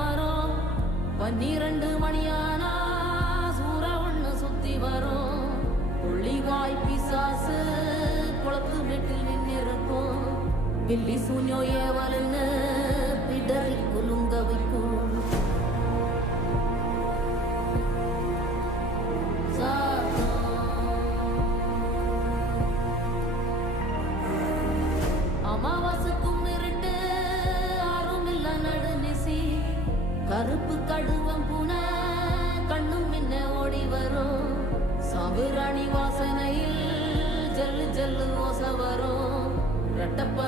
வரும் 12 மணியானா சூற ஒண்ணு சுத்தி வரும் புள்ளிவாய் பிசாசு குளத்து வீட்டில் நின்னிருக்கும் பில்லி சூன்யோ ஏவலுன்னு பிடரி குலுங்க வைக்கும் அமாவாசைக்கும் இருட்டு ஆறும் இல்ல நடுநிசி கருப்பு கடுவம் பூன கண்ணும் மின்ன ஓடி வரும் சாம்பிராணி வாசனையில் ஜல்லு ஜல்லு ஓசை வரும் ரெட்டப்ப